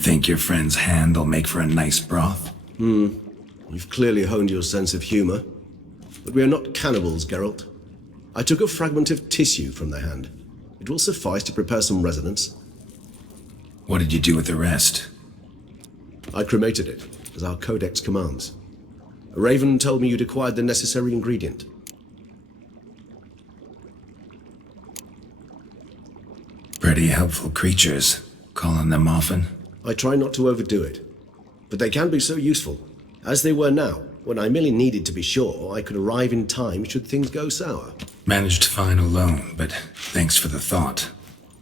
Think your friend's hand'll make for a nice broth? You've clearly honed your sense of humor. But we are not cannibals, Geralt. I took a fragment of tissue from the hand. It will suffice to prepare some resonance. What did you do with the rest? I cremated it, as our codex commands. A raven told me you'd acquired the necessary ingredient. Pretty helpful creatures. Calling them often? I try not to overdo it. But they can be so useful, as they were now, when I merely needed to be sure I could arrive in time should things go sour. Managed fine alone, but thanks for the thought.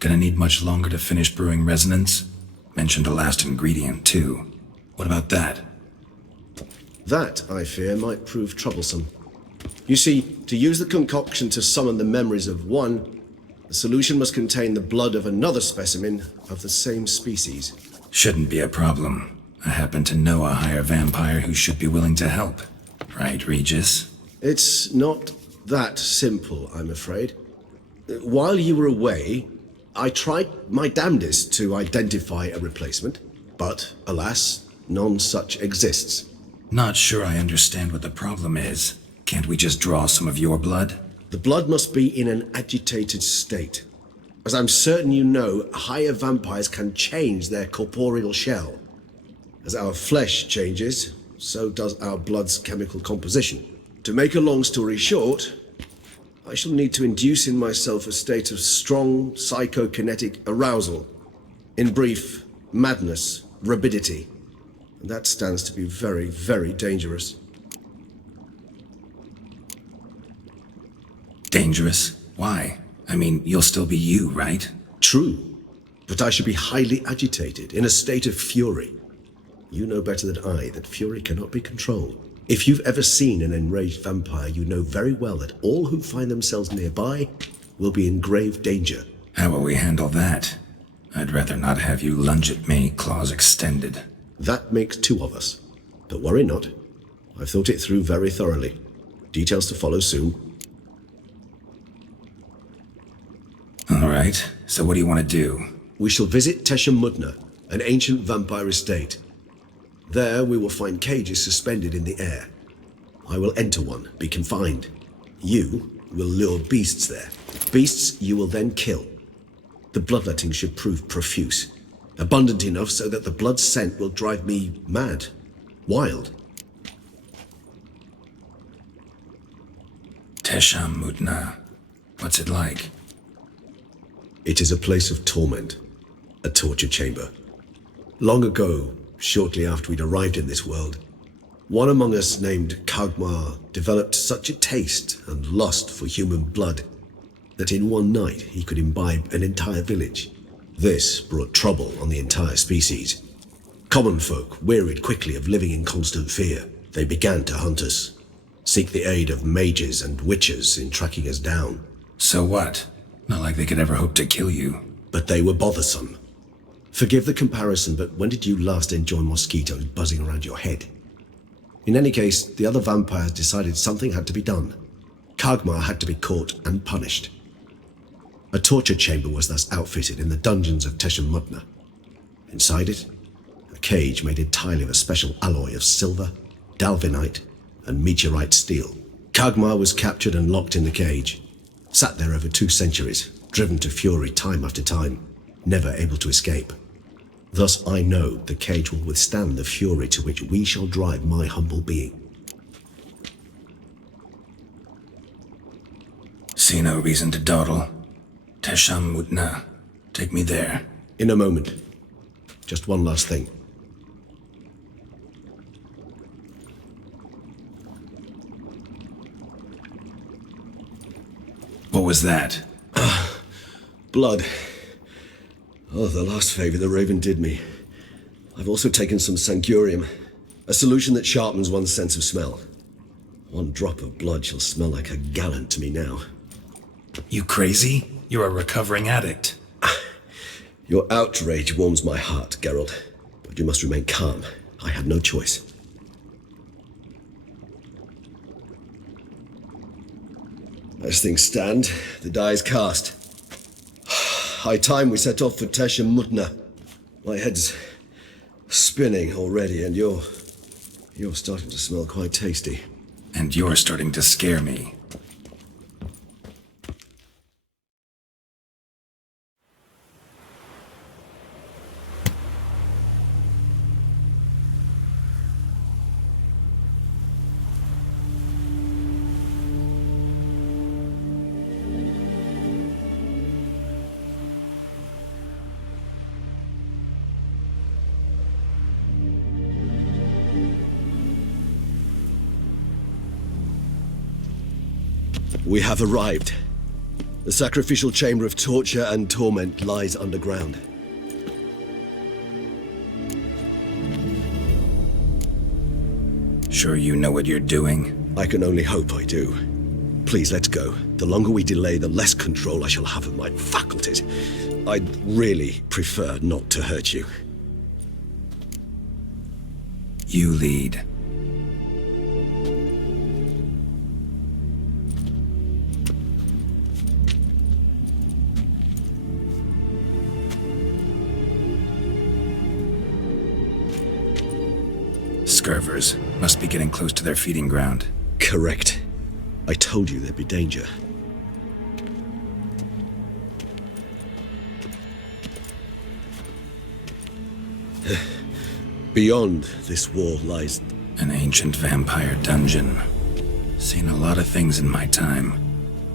Gonna need much longer to finish brewing resonance? Mentioned a last ingredient, too. What about that? That, I fear, might prove troublesome. You see, to use the concoction to summon the memories of one, the solution must contain the blood of another specimen of the same species. Shouldn't be a problem. I happen to know a higher vampire who should be willing to help. Right, Regis? It's not that simple, I'm afraid. While you were away, I tried my damnedest to identify a replacement, but alas, none such exists. Not sure I understand what the problem is. Can't we just draw some of your blood? The blood must be in an agitated state. As I'm certain you know, higher vampires can change their corporeal shell. As our flesh changes, so does our blood's chemical composition. To make a long story short, I shall need to induce in myself a state of strong psychokinetic arousal. In brief, madness, rabidity. And that stands to be very, very dangerous. Dangerous? Why? I mean, you'll still be you, right? True, but I should be highly agitated, in a state of fury. You know better than I that fury cannot be controlled. If you've ever seen an enraged vampire, you know very well that all who find themselves nearby will be in grave danger. How will we handle that? I'd rather not have you lunge at me, claws extended. That makes two of us. But worry not. I've thought it through very thoroughly. Details to follow soon. All right, so what do you want to do? We shall visit Teshem Mudna, an ancient vampire estate. There we will find cages suspended in the air. I will enter one, be confined. You will lure beasts there. Beasts you will then kill. The bloodletting should prove profuse. Abundant enough so that the blood scent will drive me mad. Wild. Teshem Mudna. What's it like? It is a place of torment. A torture chamber. Long ago, shortly after we'd arrived in this world, one among us named Kagmar developed such a taste and lust for human blood that in one night he could imbibe an entire village. This brought trouble on the entire species. Common folk wearied quickly of living in constant fear. They began to hunt us, seek the aid of mages and witches in tracking us down. So what? Not like they could ever hope to kill you. But they were bothersome. Forgive the comparison, but when did you last enjoy mosquitoes buzzing around your head? In any case, the other vampires decided something had to be done. Kagmar had to be caught and punished. A torture chamber was thus outfitted in the dungeons of Teshem Mudna. Inside it, a cage made entirely of a special alloy of silver, dalvinite, and meteorite steel. Kagmar was captured and locked in the cage. Sat there over 2 centuries, driven to fury time after time, never able to escape. Thus I know the cage will withstand the fury to which we shall drive my humble being. See no reason to dawdle. Teshem Mudna. Take me there. In a moment. Just one last thing. What was that? Blood. Oh, the last favor the Raven did me. I've also taken some Sancurium, a solution that sharpens one's sense of smell. One drop of blood shall smell like a gallon to me now. You crazy? You're a recovering addict. Your outrage warms my heart, Geralt. But you must remain calm. I have no choice. As things stand, the die is cast. High time we set off for Teshem Mudna. My head's Spinning already, and you're starting to smell quite tasty. And you're starting to scare me. We have arrived. The sacrificial chamber of torture and torment lies underground. Sure you know what you're doing? I can only hope I do. Please, let's go. The longer we delay, the less control I shall have of my faculties. I'd really prefer not to hurt you. You lead. Scurvers must be getting close to their feeding ground. Correct. I told you there'd be danger. Beyond this wall lies... An ancient vampire dungeon. Seen a lot of things in my time.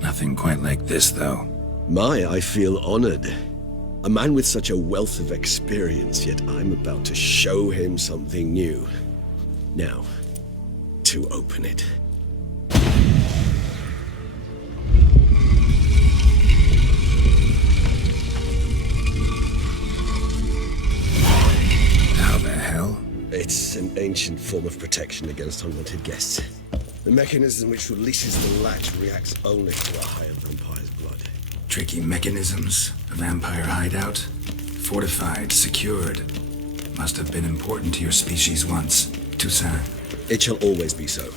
Nothing quite like this, though. I feel honored. A man with such a wealth of experience, yet I'm about to show him something new. Now, to open it. How the hell? It's an ancient form of protection against unwanted guests. The mechanism which releases the latch reacts only to a higher vampire's blood. Tricky mechanisms, a vampire hideout. Fortified, secured. Must have been important to your species once. Toussaint. It shall always be so.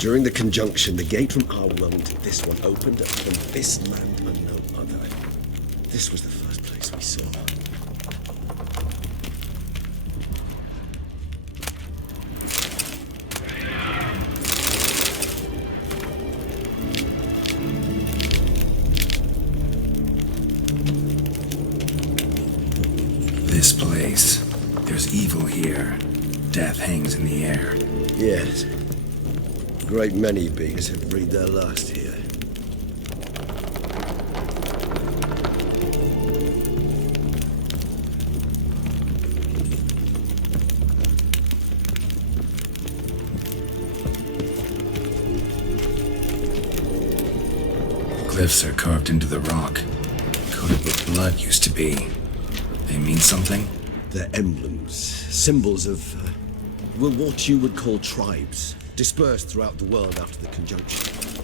During the conjunction, the gate from our world into this one opened up from this land and no other. This was the first place we saw. This place. There's evil here. Death hangs in the air. Yes. A great many beings have breathed their last here. Glyphs are carved into the rock. Coated with blood used to be. They mean something? They're emblems, symbols of, what you would call tribes, dispersed throughout the world after the conjunction.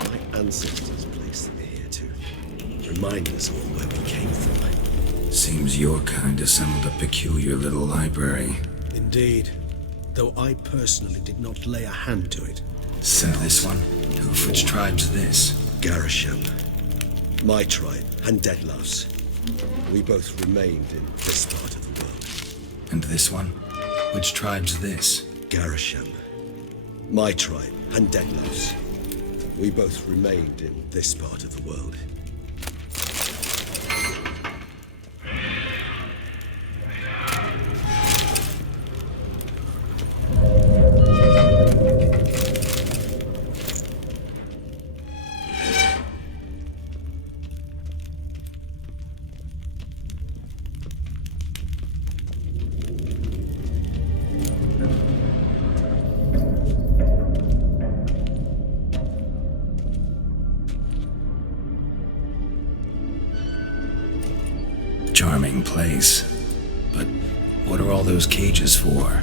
My ancestors placed them here to remind us all where we came from. Seems your kind assembled a peculiar little library. Indeed, though I personally did not lay a hand to it. So this one? Which tribe's this? Garisham, my tribe, and Dlc. We both remained in this part of the world. And this one? Which tribe's this? Garisham, my tribe, and Dlc. We both remained in this part of the world. Charming place. But what are all those cages for?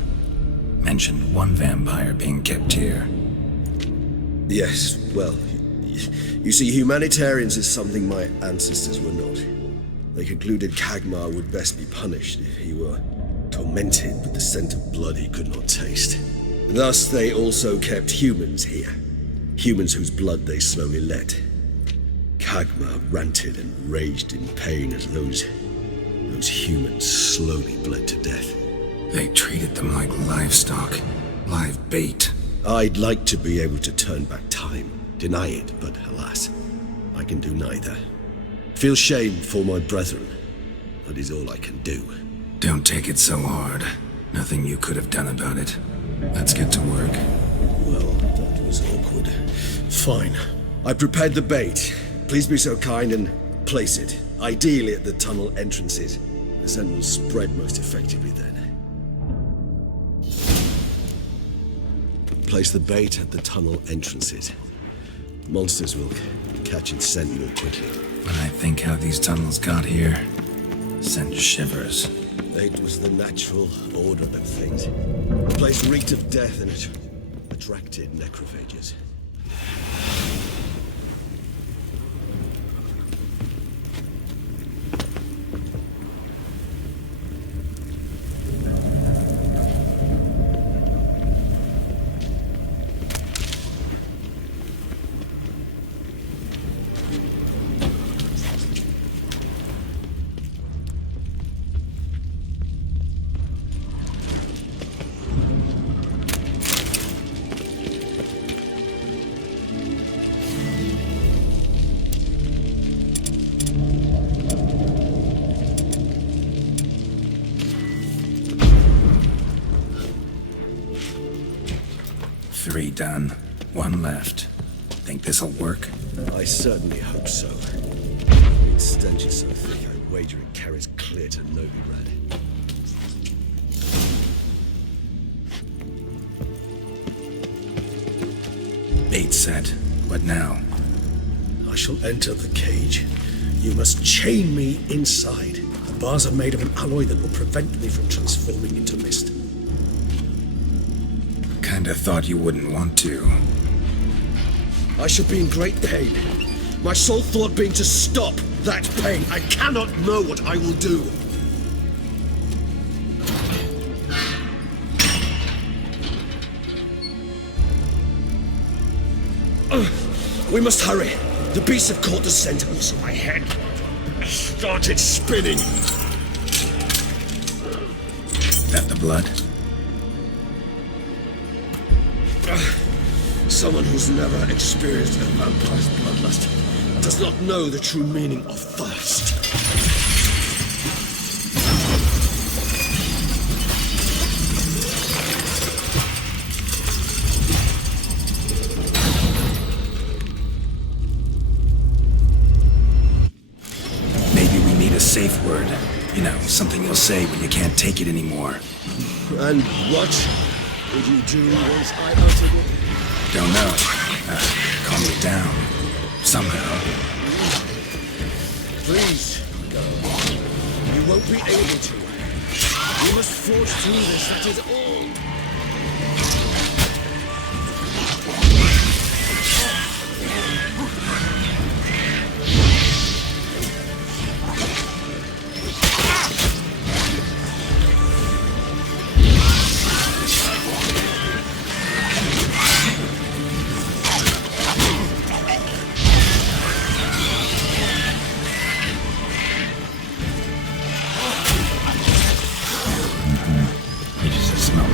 Mentioned one vampire being kept here. Yes, well, you see, humanitarians is something my ancestors were not. They concluded Kagmar would best be punished if he were tormented with the scent of blood he could not taste. Thus, they also kept humans here. Humans whose blood they slowly let. Kagmar ranted and raged in pain as those humans slowly bled to death. They treated them like livestock. Live bait. I'd like to be able to turn back time, deny it, but alas, I can do neither. Feel shame for my brethren. That is all I can do. Don't take it so hard. Nothing you could have done about it. Let's get to work. Well, that was awkward. Fine. I prepared the bait. Please be so kind and place it, ideally at the tunnel entrances. The scent will spread most effectively then. Place the bait at the tunnel entrances. Monsters will catch its scent more quickly. When I think how these tunnels got here, send shivers. It was the natural order of things. The place reeked of death and it attracted necrophages. Three done. One left. Think this'll work? I certainly hope so. Its stench is so thick, I wager it carries clear to Novigrad. Bait set. What now? I shall enter the cage. You must chain me inside. The bars are made of an alloy that will prevent me from transforming into mist. Kinda thought you wouldn't want to. I shall be in great pain. My sole thought being to stop that pain. I cannot know what I will do. We must hurry. The beasts have caught the scent, and so my head started spinning. That the blood? Someone who's never experienced a vampire's bloodlust does not know the true meaning of thirst. Maybe we need a safe word. You know, something you'll say when you can't take it anymore. And what would you do once I uttered it? Don't know. Calm me down. Somehow. Please, go. You won't be able to. We must forge through this, that is all. You just smell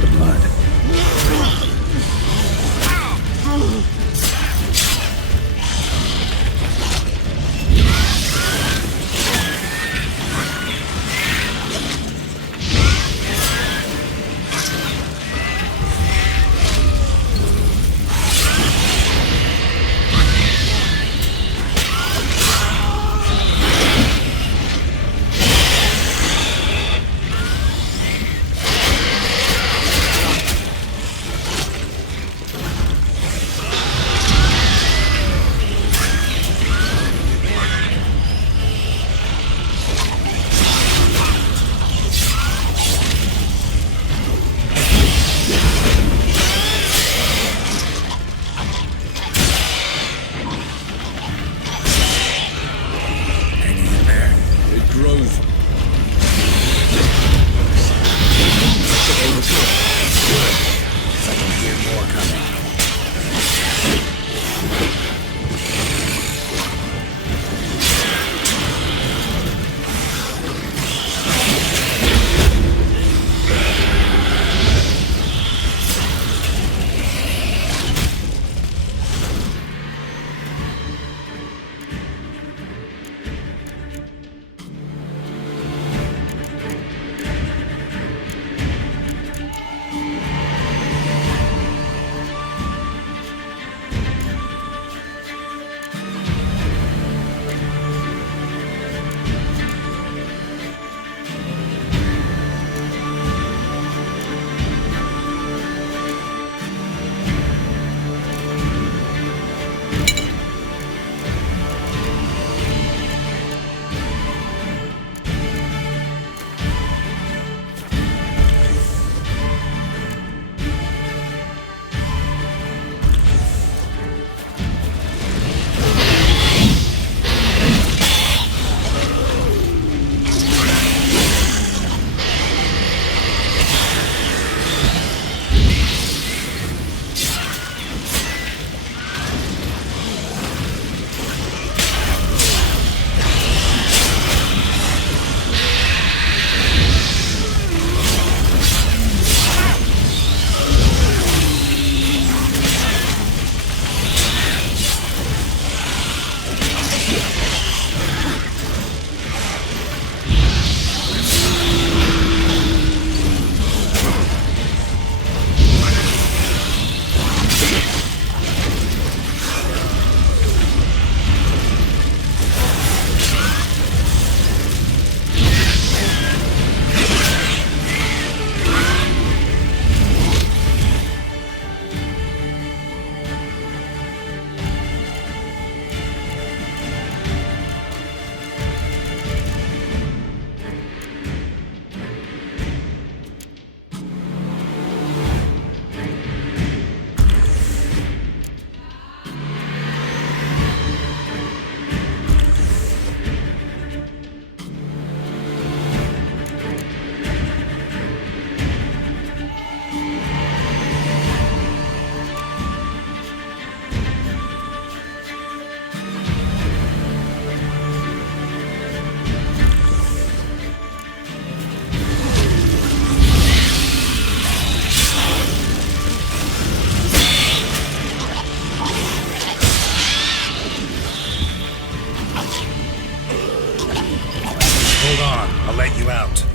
on, I'll let you out.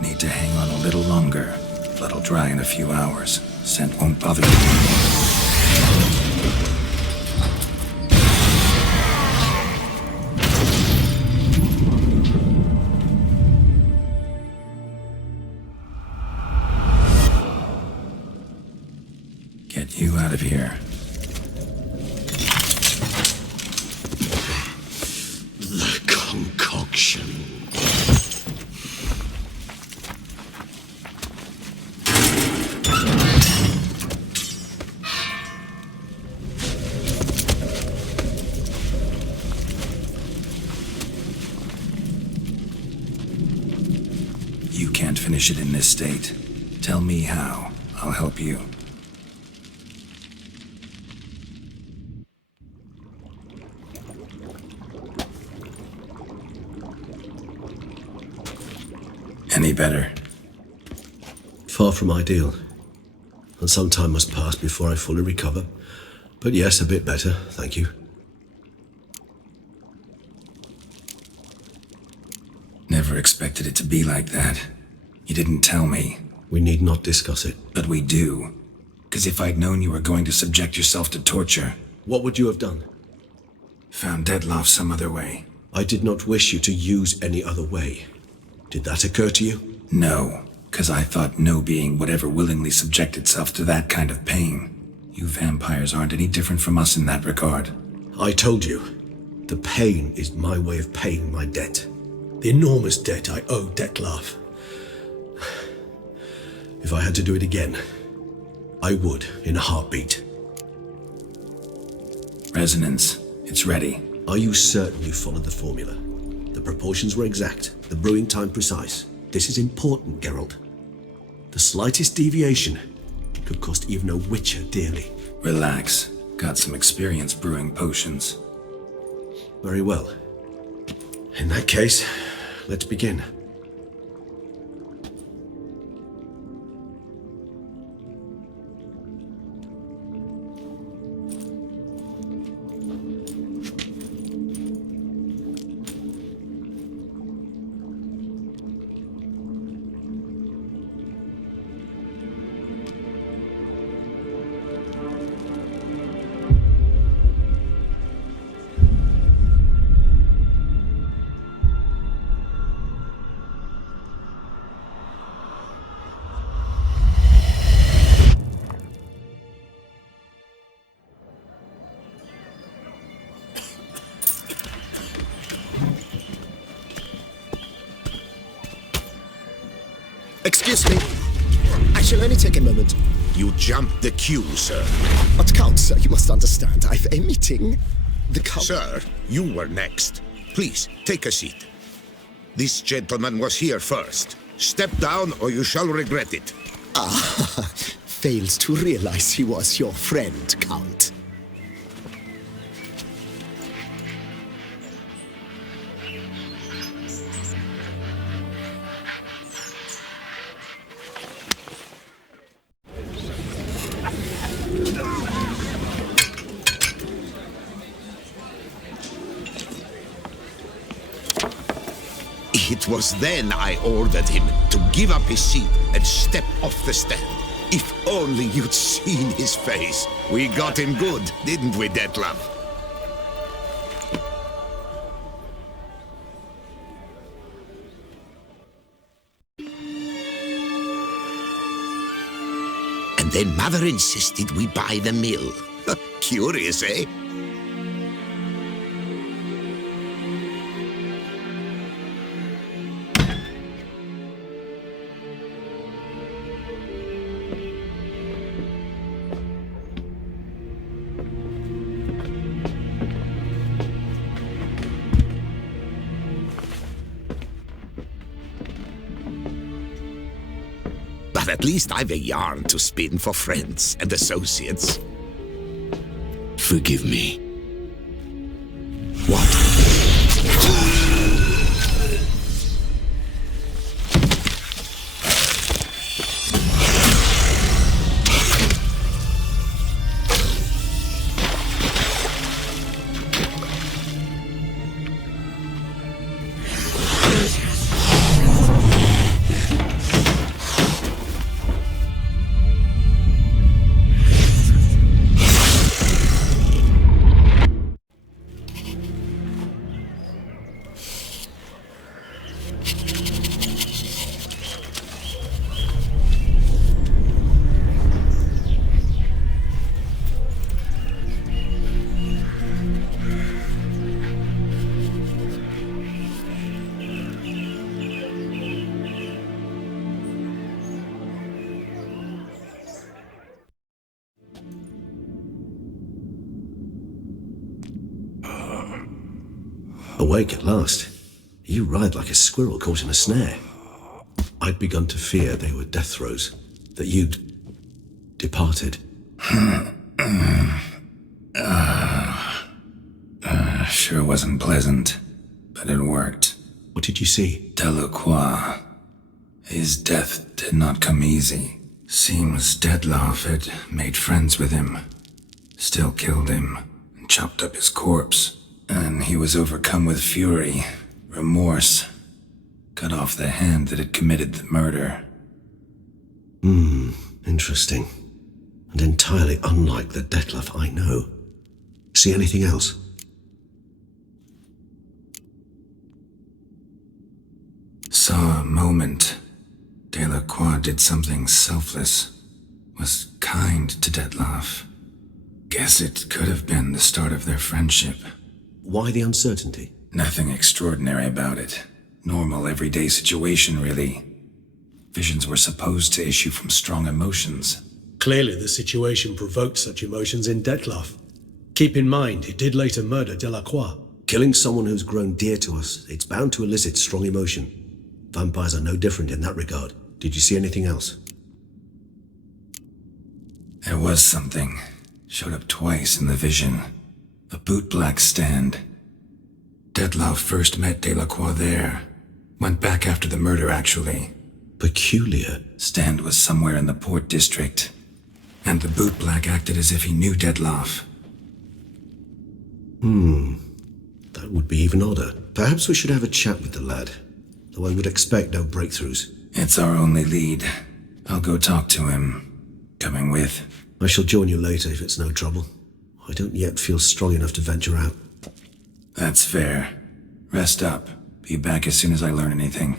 Need to hang on a little longer. Blood'll dry in a few hours. Scent won't bother you. Get you out of here. The concoction. You can't finish it in this state. Tell me how. I'll help you. Any better? Far from ideal. And some time must pass before I fully recover. But yes, a bit better, thank you. Never expected it to be like that. You didn't tell me. We need not discuss it. But we do. 'Cause if I'd known you were going to subject yourself to torture, What would you have done? found Dlc some other way. I did not wish you to use any other way. Did that occur to you? No, 'cause I thought no being would ever willingly subject itself to that kind of pain. You vampires aren't any different from us in that regard. I told you. The pain is my way of paying my debt. The enormous debt I owe Dlc. If I had to do it again, I would in a heartbeat. Resonance. It's ready. Are you certain you followed the formula? The proportions were exact, the brewing time precise. This is important, Geralt. The slightest deviation could cost even a witcher dearly. Relax. Got some experience brewing potions. Very well. In that case, let's begin. Excuse me. I shall only take a moment. You jumped the queue, sir. But Count, sir, you must understand. I've a meeting. The Count... Sir, you were next. Please, take a seat. This gentleman was here first. Step down or you shall regret it. fails to realize he was your friend, Count. It was then I ordered him to give up his seat and step off the stand. If only you'd seen his face. We got him good, didn't we, Detlef? And then Mother insisted we buy the mill. Curious, eh? At least I've a yarn to spin for friends and associates. Forgive me. What? Awake at last. You ride like a squirrel caught in a snare. I'd begun to fear they were death throes, that you'd departed. Sure wasn't pleasant, but it worked. What did you see? Delacroix. His death did not come easy. Seems Dettlaff had made friends with him, still killed him, and chopped up his corpse. And he was overcome with fury, remorse, cut off the hand that had committed the murder. Interesting. And entirely unlike the Dettlaff I know. See anything else? Saw a moment. Delacroix did something selfless. Was kind to Dettlaff. Guess it could have been the start of their friendship. Why the uncertainty? Nothing extraordinary about it. Normal, everyday situation, really. Visions were supposed to issue from strong emotions. Clearly the situation provoked such emotions in Dettlaff. Keep in mind, he did later murder Delacroix. Killing someone who's grown dear to us, it's bound to elicit strong emotion. Vampires are no different in that regard. Did you see anything else? There was something. Showed up twice in the vision. A bootblack stand. Dettlaff first met Delacroix there. Went back after the murder, actually. Peculiar. Stand was somewhere in the Port District. And the bootblack acted as if he knew Dettlaff. That would be even odder. Perhaps we should have a chat with the lad. Though I would expect no breakthroughs. It's our only lead. I'll go talk to him. Coming with. I shall join you later if it's no trouble. I don't yet feel strong enough to venture out. That's fair. Rest up. Be back as soon as I learn anything.